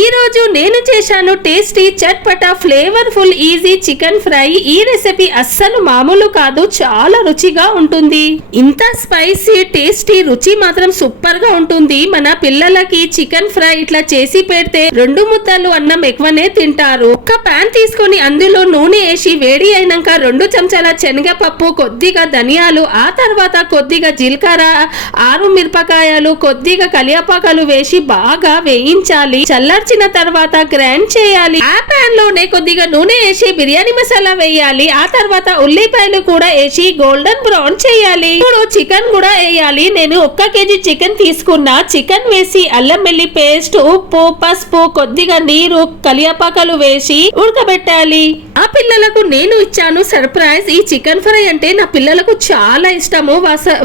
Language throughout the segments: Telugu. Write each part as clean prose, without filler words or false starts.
ఈ రోజు నేను చేశాను tasty chatpata flavourful easy chicken fry. ఈ రెసిపీ అస్సలు మామూలు కాదు, చాలా రుచిగా ఉంటుంది. ఇంత స్పైసీ టేస్టీ రుచి మాత్రం సూపర్ గా ఉంటుంది. మన పిల్లలకి చికెన్ ఫ్రై ఇట్లా చేసి పెడితే 2 ముద్దలు అన్నం ఎక్కువనే తింటారు. ఒక పాన్ తీసుకొని అందులో నూనె వేసి వేడి అయినాక 2 చెంచాల శనగపప్పు, కొద్దిగా ధనియాలు, ఆ తర్వాత కొద్దిగా జీలకర్ర, 6 మిరపకాయలు, కొద్దిగా కలియాపాకాలు వేసి బాగా వేయించాలి. చల్లార్చిన తర్వాత గ్రైండ్ చేయాలి. ఆ పాన్ లోనే కొద్దిగా నూనె వేసి బిర్యానీ మసాలా వేయాలి. ఆ తర్వాత ఉల్లిపాయలు కూడా వేసి గోల్డెన్ బ్రౌన్ చేయాలి. ఇప్పుడు చికెన్ కూడా వేయాలి. నేను 1 కేజీ చికెన్ తీసుకున్నా. చికెన్ వేసి అల్లం వెల్లి పేస్ట్, ఉప్పు, పసుపు, కొద్దిగా నీరు, కలియాపాకాలు వేసి ఉడకబెట్టాలి. ఆ పిల్లలకు నేను ఇచ్చాను సర్ప్రైజ్. ఈ చికెన్ ఫ్రై అంటే నా పిల్లలకు చాలా ఇష్టము.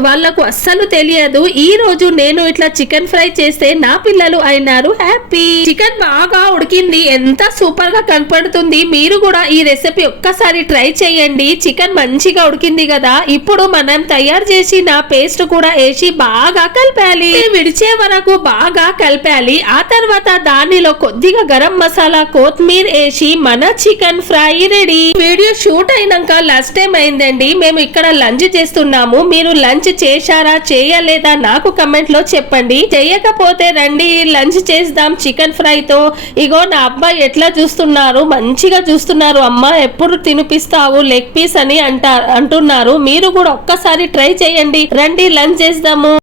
వాళ్ళకు అస్సలు తెలియదు. ఈ రోజు నేను ఇట్లా చికెన్ ఫ్రై చేస్తే నా పిల్లలు అయినారు హ్యాపీ. చికెన్ బాగా ఉడికింది, ఎంత సూపర్ గా కనపడుతుంది. మీరు కూడా ఈ రెసిపీ ఒక్కసారి ట్రై చేయండి. చికెన్ మంచిగా ఉడికింది కదా. ఇప్పుడు మనం తయారు చేసిన పేస్ట్ కూడా వేసి బాగా కలపాలి. విడిచే వరకు బాగా కలపాలి. ఆ తర్వాత దానిలో కొద్దిగా గరం మసాలా, కొత్తిమీర వేసి మన chicken fry ready. Video shoot అయినాక లాస్ట్ టైం అయిందండి. మేము ఇక్కడ లంచ్ చేస్తున్నాము. మీరు లంచ్ చేశారా చేయలేదా నాకు కమెంట్ లో చెప్పండి. చేయకపోతే రండి లంచ్ చేద్దాం చికెన్ ఫ్రై తో. ఇగో నా అబ్బాయి ఎట్లా చూస్తున్నారు, మంచిగా చూస్తున్నారు. అమ్మ ఎప్పుడు తినిపిస్తావు లెగ్ పీస్ అని అంటున్నారు. మీరు కూడా ఒక్కసారి ట్రై చేయండి. రండి లంచ్ చేద్దాము.